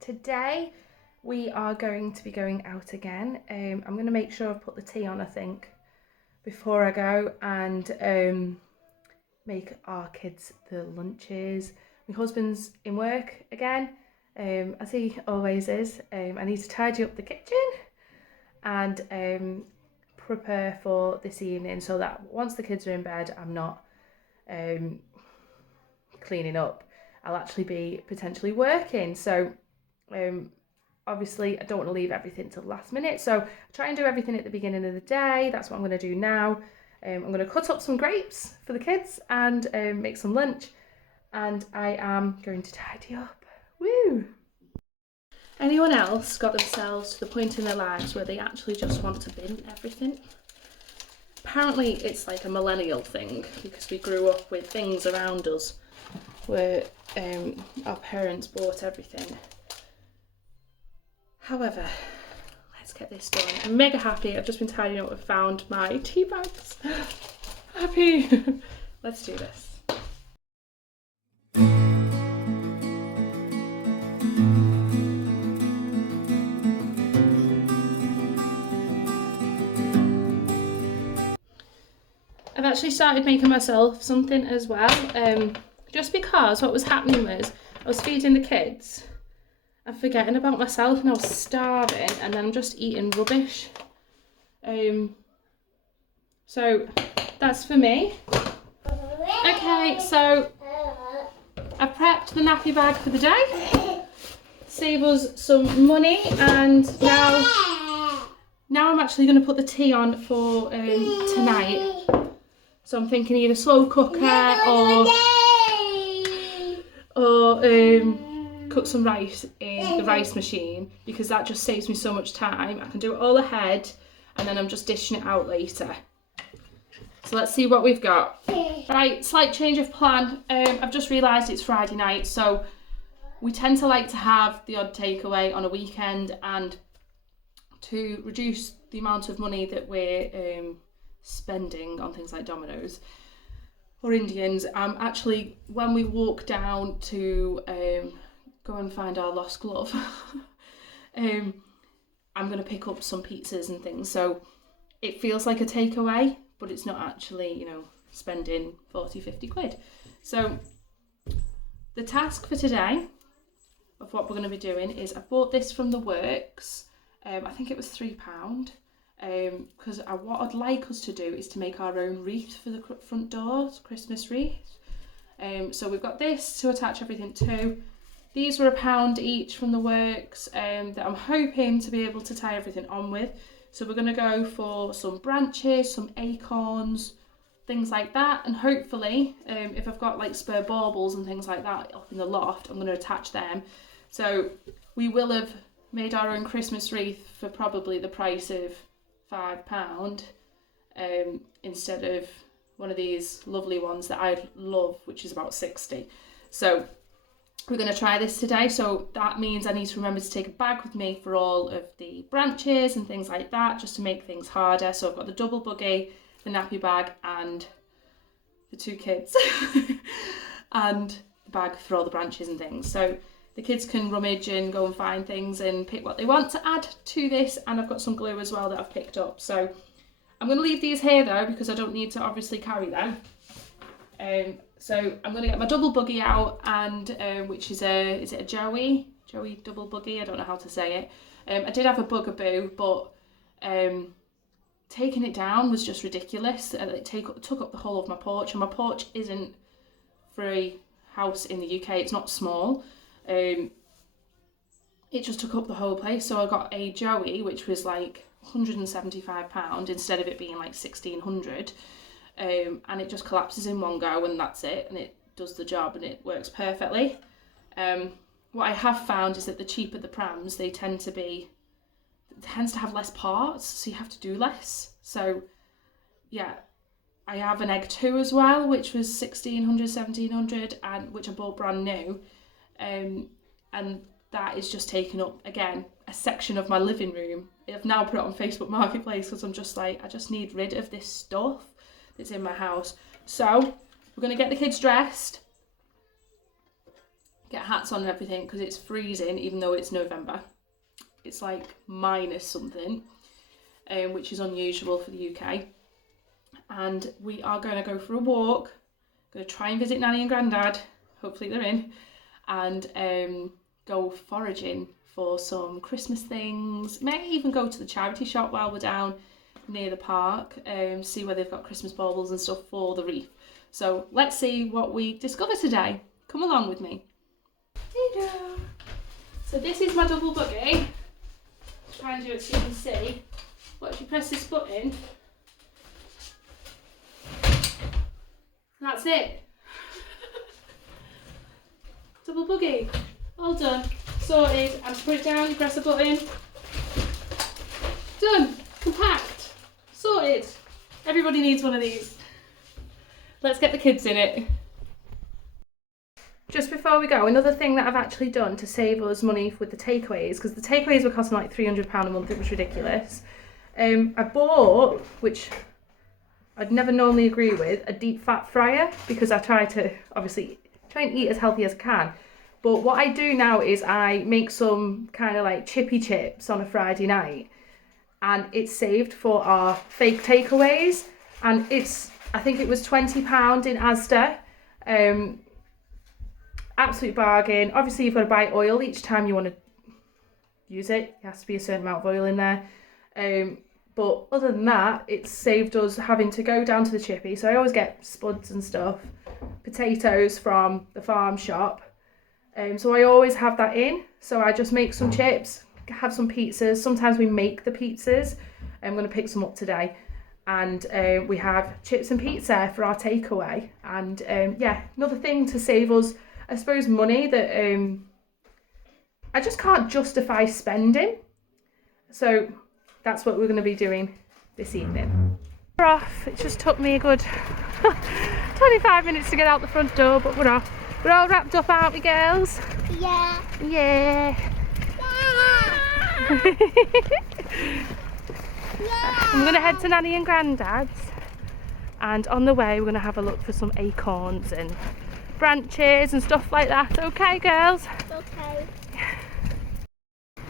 Today we are going to be going out again. I'm going to make sure I've put the tea on, I think, before I go, and make our kids the lunches. My husband's in work again, as he always is. I need to tidy up the kitchen and prepare for this evening so that once the kids are in bed, I'm not cleaning up. I'll actually be potentially working. So obviously I don't want to leave everything till the last minute, so I try and do everything at the beginning of the day. That's what I'm going to do now. I'm going to cut up some grapes for the kids and make some lunch, and I am going to tidy up. Woo! Anyone else got themselves to the point in their lives where they actually just want to bin everything? Apparently it's like a millennial thing, because we grew up with things around us where our parents bought everything. However, let's get this done. I'm mega happy. I've just been tidying up and found my tea bags. Happy. Let's do this. I've actually started making myself something as well, just because what was happening was I was feeding the kids and forgetting about myself, and I was starving, and then I'm just eating rubbish. So that's for me. Okay, so I've prepped the nappy bag for the day, save us some money, and now I'm actually going to put the tea on for tonight. So I'm thinking either slow cooker or cook some rice in the rice machine, because that just saves me so much time. I can do it all ahead and then I'm just dishing it out later. So let's see what we've got. Right, slight change of plan. I've just realised it's Friday night, so we tend to like to have the odd takeaway on a weekend, and to reduce the amount of money that we're spending on things like Domino's or Indians, actually, when we walk down to go and find our lost glove, I'm going to pick up some pizzas and things. So it feels like a takeaway, but it's not actually, spending 40-50 quid. So the task for today of what we're going to be doing is, I bought this from the works. I think it was £3. Because what I'd like us to do is to make our own wreath for the front door, Christmas wreath. So we've got this to attach everything to. These were £1 each from the works, that I'm hoping to be able to tie everything on with. So we're going to go for some branches, some acorns, things like that, and hopefully if I've got like spare baubles and things like that up in the loft, I'm going to attach them. So we will have made our own Christmas wreath for probably the price of £5, instead of one of these lovely ones that I love, which is about 60. So we're going to try this today. So that means I need to remember to take a bag with me for all of the branches and things like that, just to make things harder. So I've got the double buggy, the nappy bag, and the two kids and the bag for all the branches and things. So the kids can rummage and go and find things and pick what they want to add to this, and I've got some glue as well that I've picked up. So I'm going to leave these here though, because I don't need to obviously carry them. So I'm going to get my double buggy out, and which is is it a Joey double buggy? I don't know how to say it. I did have a bugaboo, but taking it down was just ridiculous. It took up the whole of my porch, and my porch isn't for a house in the UK. It's not small. It just took up the whole place, so I got a Joey, which was like £175 instead of it being like 1600, and it just collapses in one go, and that's it, and it does the job, and it works perfectly. What I have found is that the cheaper the prams, they tends to have less parts, so you have to do less. So yeah, I have an Egg 2 as well, which was 1700, and which I bought brand new. And that is just taking up, again, a section of my living room. I've now put it on Facebook Marketplace because I'm just like, I just need rid of this stuff that's in my house. So we're going to get the kids dressed, get hats on and everything because it's freezing even though it's November. It's like minus something, which is unusual for the UK. And we are going to go for a walk. Going to try and visit Nanny and Grandad, hopefully they're in, and go foraging for some Christmas things. May even go to the charity shop while we're down near the park, see where they've got Christmas baubles and stuff for the wreath. So let's see what we discover today. Come along with me. There you go. So this is my double buggy. Try and do it so you can see. What if you press this button? That's it. Double buggy. All done. Sorted. And to put it down, you press a button. Done. Compact. Sorted. Everybody needs one of these. Let's get the kids in it. Just before we go, another thing that I've actually done to save us money with the takeaways, because the takeaways were costing like £300 a month, it was ridiculous. I bought, which I'd never normally agree with, a deep fat fryer, because I try to obviously try and eat as healthy as I can. But what I do now is I make some kind of like chippy chips on a Friday night, and it's saved for our fake takeaways, and I think it was £20 in Asda. Absolute bargain. Obviously you've got to buy oil each time you want to use it. There has to be a certain amount of oil in there. But other than that, it's saved us having to go down to the chippy. So I always get spuds and stuff, potatoes from the farm shop. So I always have that in. So I just make some chips, have some pizzas. Sometimes we make the pizzas. I'm going to pick some up today. And we have chips and pizza for our takeaway. And yeah, another thing to save us, I suppose, money that I just can't justify spending. So that's what we're going to be doing this evening. We're off. It just took me a good 25 minutes to get out the front door, but we're off. We're all wrapped up, aren't we, girls? Yeah. Yeah. Yeah. Yeah. I'm going to head to Nanny and Grandad's, and on the way we're going to have a look for some acorns and branches and stuff like that. Okay, girls? Okay.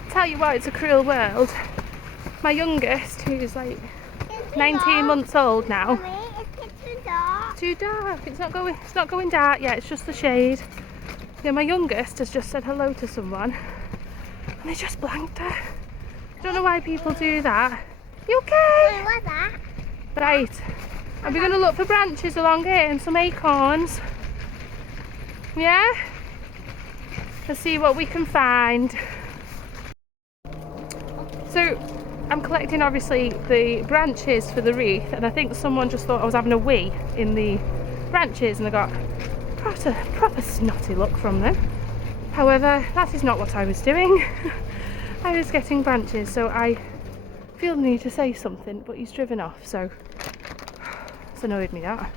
Tell you what, it's a cruel world. My youngest, who's like 19 months old now. Mommy, it's too dark. Too dark. It's not going dark yet. It's just the shade. Yeah, my youngest has just said hello to someone, and they just blanked her. I don't know why people do that. You okay? What's that? Right. And we're going to look for branches along here and some acorns. Yeah? Let's see what we can find. So I'm collecting obviously the branches for the wreath, and I think someone just thought I was having a wee in the branches, and I got proper snotty look from them. However, that is not what I was doing. I was getting branches, so I feel the need to say something, but he's driven off, so it's annoyed me that.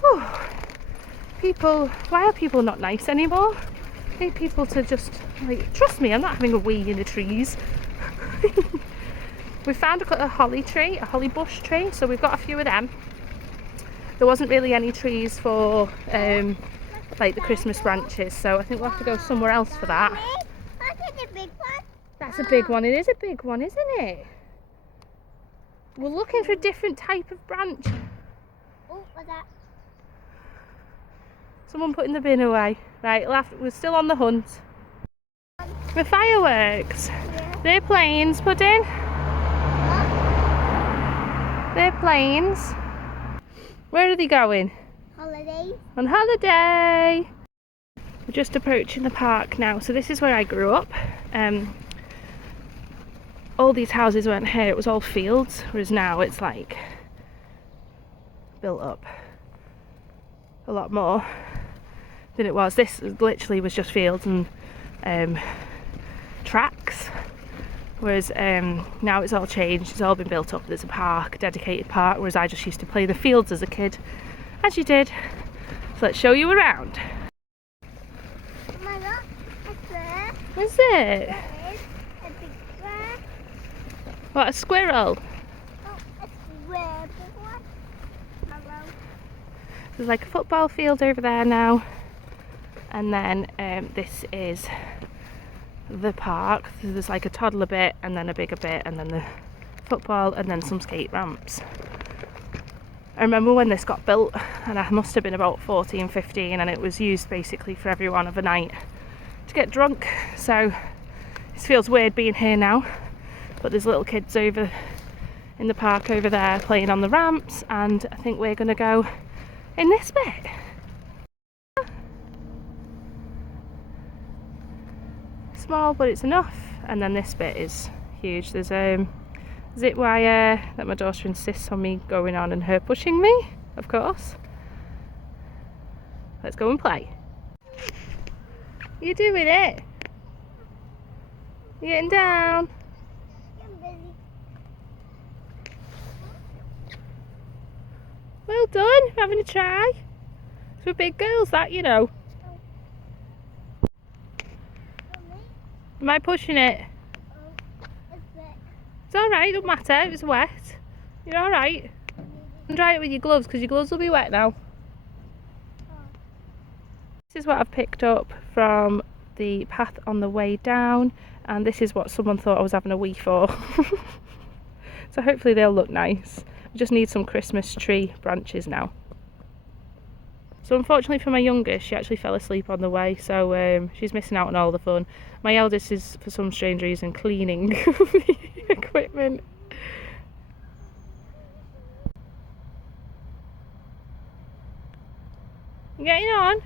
Whew. People, why are people not nice anymore? I need people to just, like, trust me, I'm not having a wee in the trees. We found a holly tree, a holly bush tree, so we've got a few of them. There wasn't really any trees for like the Christmas branches, so I think we'll have to go somewhere else for that. Mommy, look at the big one. That's a big one. It is a big one, isn't it? We're looking for a different type of branch. Oh, what's that? Someone putting the bin away. Right, we're still on the hunt. The fireworks. Yeah. They're planes, Pudding. They're planes. Where are they going? Holiday. On holiday. We're just approaching the park now. So this is where I grew up. All these houses weren't here, it was all fields, whereas now it's like built up a lot more than it was. This literally was just fields and tracks, whereas now it's all changed, it's all been built up. There's a park, a dedicated park, whereas I just used to play the fields as a kid, as you did. So let's show you around. Mama, a square. What's it? There is a big square. What, a squirrel? Oh, a square big one. Hello. There's like a football field over there now. And then this is the park. So there's like a toddler bit and then a bigger bit and then the football and then some skate ramps. I remember when this got built, and I must have been about 14, 15, and it was used basically for everyone of a night to get drunk. So it feels weird being here now, but there's little kids over in the park over there playing on the ramps, and I think we're going to go in this bit. Small, but it's enough. And then this bit is huge. There's zip wire that my daughter insists on me going on and her pushing me, of course. Let's go and play. You doing it? You getting down? Well done, having a try. It's for big girls that, you know. Am I pushing it? It's alright, don't matter, it was wet. You're alright. Dry it with your gloves because your gloves will be wet now. This is what I've picked up from the path on the way down, and this is what someone thought I was having a wee for. So hopefully they'll look nice. We just need some Christmas tree branches now. So unfortunately for my youngest, she actually fell asleep on the way, so she's missing out on all the fun. My eldest is, for some strange reason, cleaning the equipment. You getting on?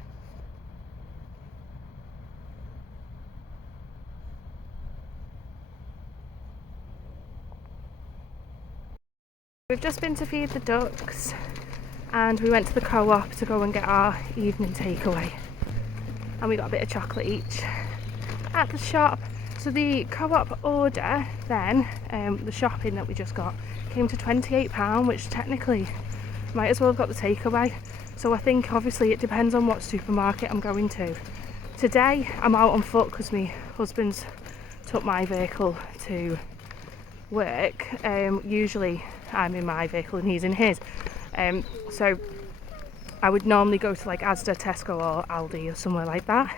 We've just been to feed the ducks, and we went to the co-op to go and get our evening takeaway, and we got a bit of chocolate each at the shop. So the co-op order then, the shopping that we just got, came to £28, which technically might as well have got the takeaway. So I think obviously it depends on what supermarket I'm going to. Today I'm out on foot because my husband's took my vehicle to work. Usually I'm in my vehicle and he's in his. So I would normally go to like Asda, Tesco or Aldi or somewhere like that.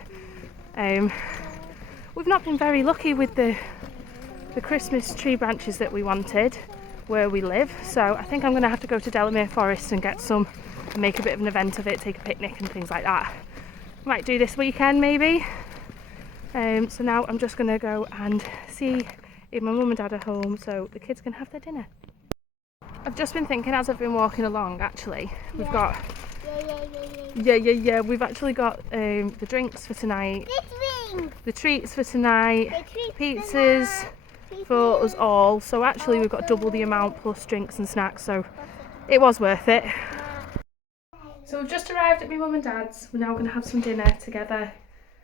We've not been very lucky with the Christmas tree branches that we wanted where we live, so I think I'm going to have to go to Delamere Forest and get some and make a bit of an event of it, take a picnic and things like that. Might do this weekend maybe. So now I'm just going to go and see if my mum and dad are home so the kids can have their dinner. I've just been thinking as I've been walking along, actually, we've got... Yeah. We've actually got the drinks for tonight, the treats for tonight, pizzas for us all. So actually we've got double the amount plus drinks and snacks, so it was worth it. So we've just arrived at my mum and dad's. We're now going to have some dinner together,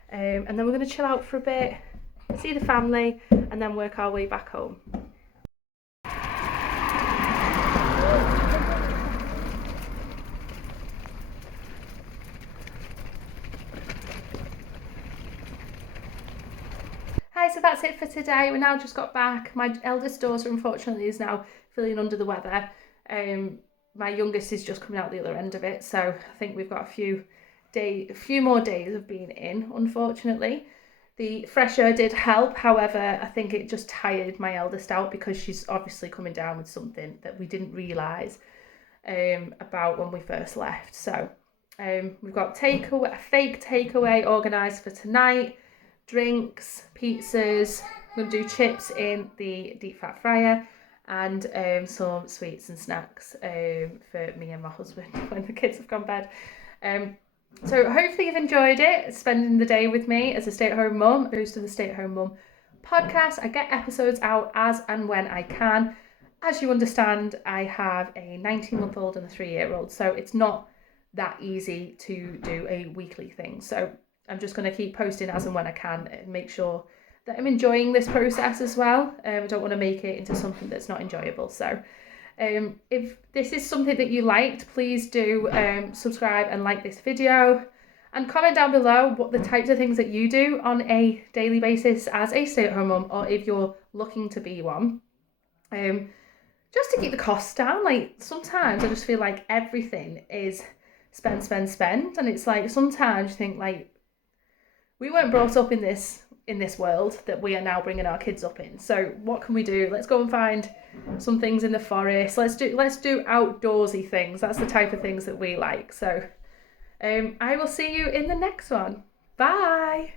and then we're going to chill out for a bit, see the family, and then work our way back home. Hi, so that's it for today. We now just got back. My eldest daughter unfortunately is now feeling under the weather. My youngest is just coming out the other end of it, so I think we've got a few more days of being in, unfortunately. The fresh air did help, however, I think it just tired my eldest out because she's obviously coming down with something that we didn't realise about when we first left. So we've got a fake takeaway organised for tonight, drinks, pizzas, we're going to do chips in the deep fat fryer, and some sweets and snacks for me and my husband when the kids have gone bed. So hopefully you've enjoyed it, spending the day with me as a stay-at-home mum, host of the Stay-at-Home Mum podcast. I get episodes out as and when I can. As you understand, I have a 19-month-old and a 3-year-old, so it's not that easy to do a weekly thing. So I'm just going to keep posting as and when I can and make sure that I'm enjoying this process as well. I don't want to make it into something that's not enjoyable. So if this is something that you liked, please do subscribe and like this video, and comment down below what the types of things that you do on a daily basis as a stay-at-home mum, or if you're looking to be one, just to keep the costs down. Like sometimes I just feel like everything is spend, and it's like sometimes you think like we weren't brought up in this world that we are now bringing our kids up in. So what can we do? Let's go and find some things in the forest. Let's do outdoorsy things. That's the type of things that we like. So I will see you in the next one. Bye.